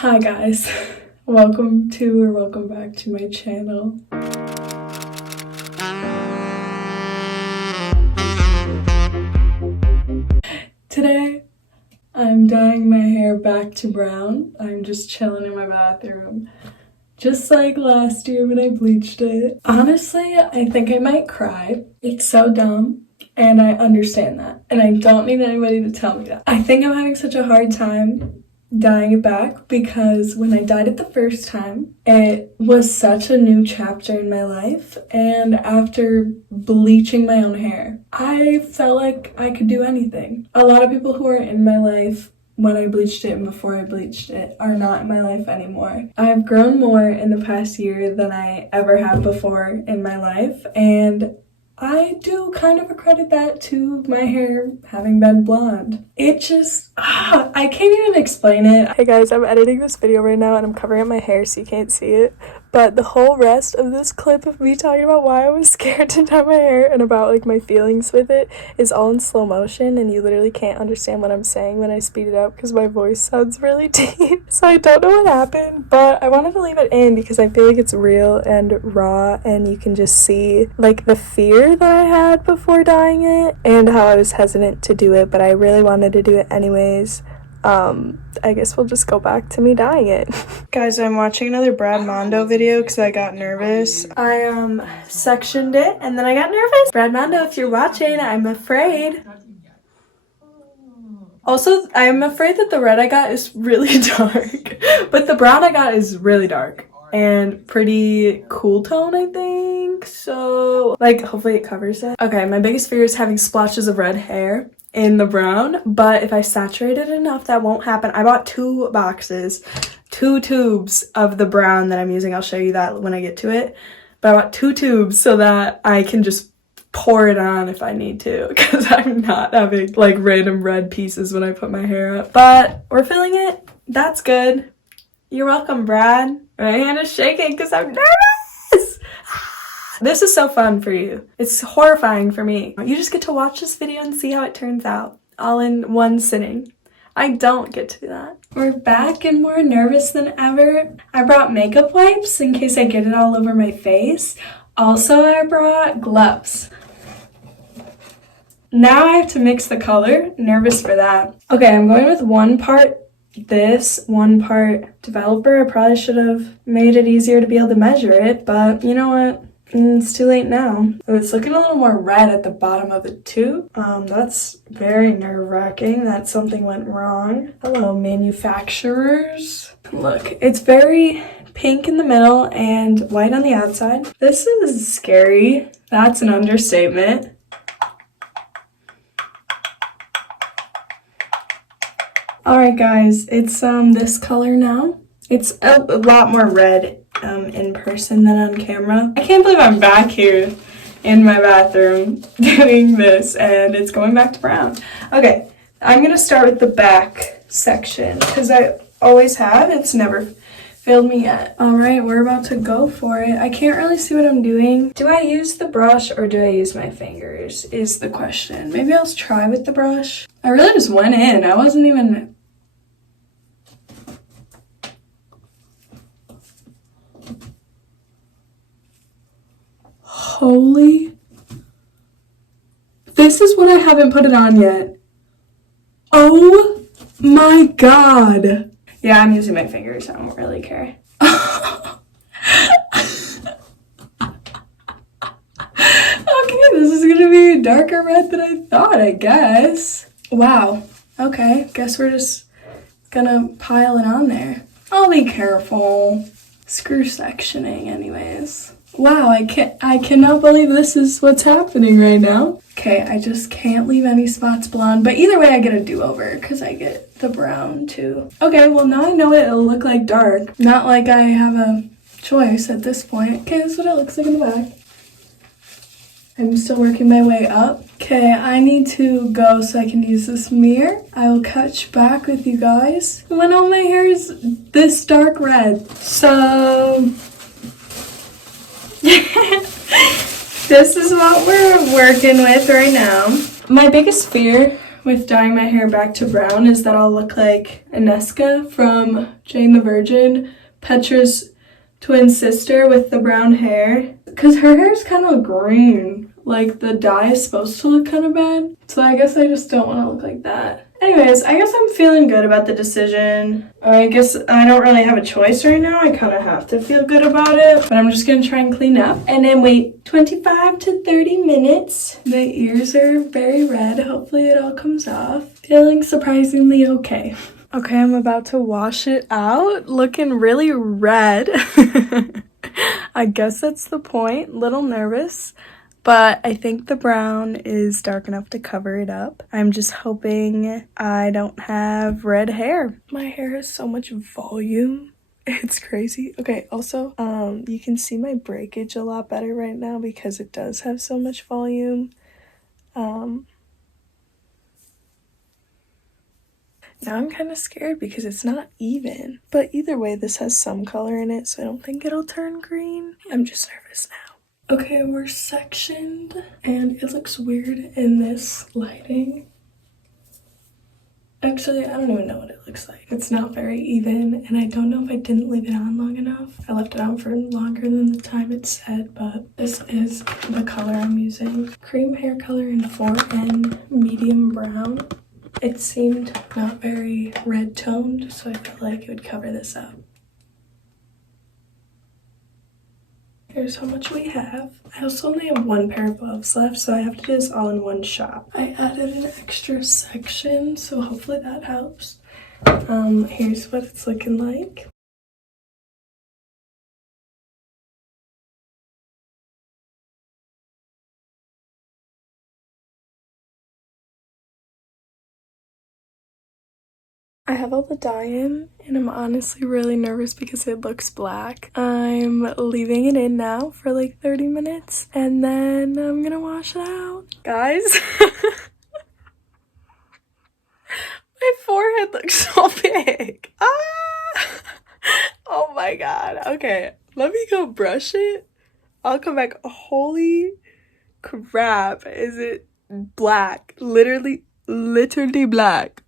Hi guys, welcome back to my channel. Today, I'm dyeing my hair back to brown. I'm just chilling in my bathroom, just like last year when I bleached it. Honestly, I think I might cry. It's so dumb, and I understand that, and I don't need anybody to tell me that. I think I'm having such a hard time dyeing it back because when I dyed it the first time, it was such a new chapter in my life, and after bleaching my own hair, I felt like I could do anything. A lot of people who are in my life when I bleached it and before I bleached it are not in my life anymore. I have grown more in the past year than I ever have before in my life, and I do kind of accredit that to my hair having been blonde. It just, I can't even explain it. Hey guys, I'm editing this video right now and I'm covering up my hair so you can't see it. But the whole rest of this clip of me talking about why I was scared to dye my hair and about like my feelings with it is all in slow motion, and you literally can't understand what I'm saying when I speed it up because my voice sounds really deep. So I don't know what happened, but I wanted to leave it in because I feel like it's real and raw, and you can just see like the fear that I had before dyeing it and how I was hesitant to do it, but I really wanted to do it anyways. I guess we'll just go back to me dyeing it. Guys, I'm watching another Brad Mondo video because I got nervous. I sectioned it and then I got nervous. Brad Mondo, if you're watching, I'm afraid. Also, I'm afraid that the red I got is really dark, but the brown I got is really dark and pretty cool tone, I think. So, like, hopefully it covers it. Okay, my biggest fear is having splotches of red hair in the brown, but if I saturate it enough, that won't happen. I bought 2 boxes, 2 tubes of the brown that I'm using. I'll show you that when I get to it. But I bought 2 tubes so that I can just pour it on if I need to, because I'm not having like random red pieces when I put my hair up. But we're filling it. That's good. You're welcome, Brad. My hand is shaking because I'm nervous. This is so fun for you. It's horrifying for me. You just get to watch this video and see how it turns out, all in one sitting. I don't get to do that. We're back and more nervous than ever. I brought makeup wipes in case I get it all over my face. Also, I brought gloves. Now I have to mix the color. Nervous for that. Okay, I'm going with 1 part this, 1 part developer. I probably should have made it easier to be able to measure it, but you know what? It's too late now. It's looking a little more red at the bottom of it too. That's very nerve-wracking that something went wrong. Hello, manufacturers. Look, it's very pink in the middle and white on the outside. This is scary. That's an understatement. Alright guys, it's this color now. It's a lot more red in person than on camera. I can't believe I'm back here in my bathroom doing this and it's going back to brown. Okay, I'm gonna start with the back section because I always have. It's never failed me yet. Alright, we're about to go for it. I can't really see what I'm doing. Do I use the brush or do I use my fingers is the question. Maybe I'll try with the brush. I really just went in. I wasn't even... Holy, this is what I haven't put it on yet. Oh my god. Yeah, I'm using my fingers. I don't really care. Okay, this is gonna be a darker red than I thought, I guess. Wow. Okay, guess we're just gonna pile it on there. I'll be careful. Screw sectioning anyways. Wow, I cannot believe this is what's happening right now. Okay, I just can't leave any spots blonde, but either way I get a do-over because I get the brown too. Okay, well now I know it'll look like dark. Not like I have a choice at this point. Okay, this is what it looks like in the back. I'm still working my way up. Okay, I need to go so I can use this mirror. I will catch back with you guys when all my hair is this dark red. So... This is what we're working with right now. My biggest fear with dyeing my hair back to brown is that I'll look like Inesca from Jane the Virgin, Petra's twin sister with the brown hair. Because her hair is kind of green. Like, the dye is supposed to look kind of bad. So I guess I just don't want to look like that. Anyways, I guess I'm feeling good about the decision. I guess I don't really have a choice right now. I kind of have to feel good about it. But I'm just going to try and clean up. And then wait 25 to 30 minutes. The ears are very red. Hopefully it all comes off. Feeling surprisingly okay. Okay, I'm about to wash it out. Looking really red. I guess that's the point. Little nervous. But I think the brown is dark enough to cover it up. I'm just hoping I don't have red hair. My hair has so much volume. It's crazy. Okay, also, you can see my breakage a lot better right now because it does have so much volume. Now I'm kind of scared because it's not even. But either way, this has some color in it, so I don't think it'll turn green. I'm just nervous now. Okay, we're sectioned, and it looks weird in this lighting. Actually, I don't even know what it looks like. It's not very even, and I don't know if I didn't leave it on long enough. I left it on for longer than the time it said, but this is the color I'm using. Cream hair color in 4N medium brown. It seemed not very red toned, so I felt like it would cover this up. Here's how much we have. I also only have one pair of gloves left, so I have to do this all in one shot. I added an extra section, so hopefully that helps. Here's what it's looking like. I have all the dye in, and I'm honestly really nervous because it looks black. I'm leaving it in now for like 30 minutes, and then I'm gonna wash it out. Guys, my forehead looks so big. Ah! Oh my god. Okay, let me go brush it. I'll come back. Holy crap, is it black? Literally black.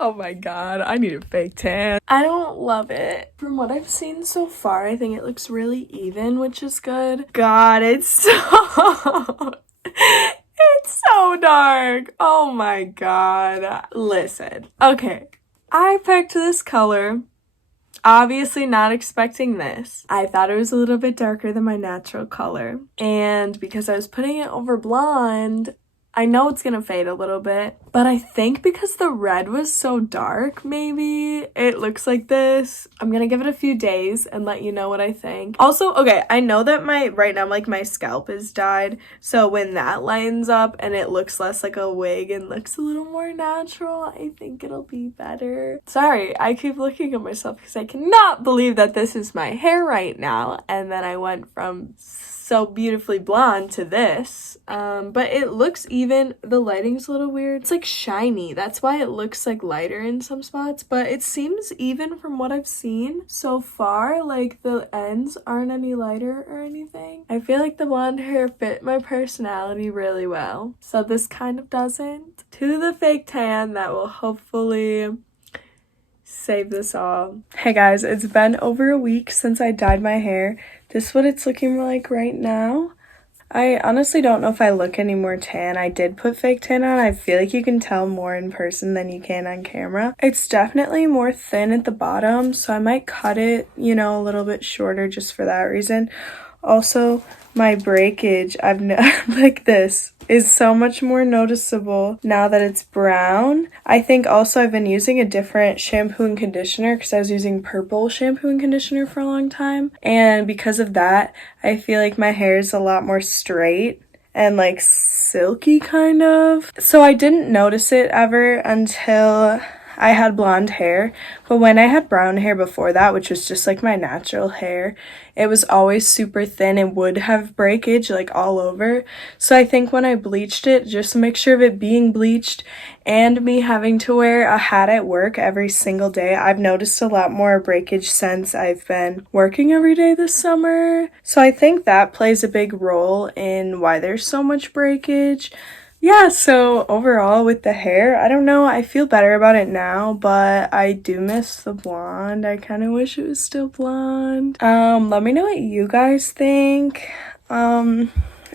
Oh my god, I need a fake tan. I don't love it. From what I've seen so far, I think it looks really even, which is good. God, it's so it's so dark. Oh my god. Listen. Okay. I picked this color. Obviously not expecting this. I thought it was a little bit darker than my natural color. And because I was putting it over blonde, I know it's gonna fade a little bit, but I think because the red was so dark, maybe it looks like this. I'm gonna give it a few days and let you know what I think. Also, okay, I know that right now, like, my scalp is dyed, so when that lightens up and it looks less like a wig and looks a little more natural, I think it'll be better. Sorry, I keep looking at myself because I cannot believe that this is my hair right now, and then I went from so beautifully blonde to this, but it looks even. The lighting's a little weird. It's like shiny, that's why it looks like lighter in some spots, but it seems even from what I've seen so far. Like, the ends aren't any lighter or anything. I feel like the blonde hair fit my personality really well, so this kind of doesn't. To the fake tan that will hopefully save this all. Hey guys, it's been over a week since I dyed my hair. This is what it's looking like right now. I honestly don't know if I look any more tan. I did put fake tan on. I feel like you can tell more in person than you can on camera. It's definitely more thin at the bottom, so I might cut it, you know, a little bit shorter just for that reason. Also, my breakage, like this, is so much more noticeable now that it's brown. I think also I've been using a different shampoo and conditioner because I was using purple shampoo and conditioner for a long time. And because of that, I feel like my hair is a lot more straight and like silky kind of. So I didn't notice it ever until I had blonde hair, but when I had brown hair before that, which was just like my natural hair, it was always super thin and would have breakage like all over. So I think when I bleached it, just a mixture of it being bleached and me having to wear a hat at work every single day, I've noticed a lot more breakage since I've been working every day this summer. So I think that plays a big role in why there's so much breakage. Yeah, so overall with the hair, I don't know, I feel better about it now, but I do miss the blonde. I kind of wish it was still blonde. Let me know what you guys think.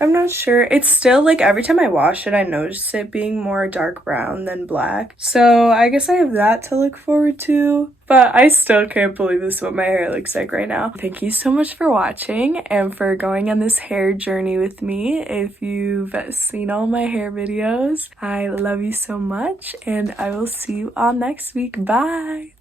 I'm not sure. It's still like every time I wash it, I notice it being more dark brown than black. So I guess I have that to look forward to. But I still can't believe this is what my hair looks like right now. Thank you so much for watching and for going on this hair journey with me. If you've seen all my hair videos, I love you so much and I will see you all next week. Bye!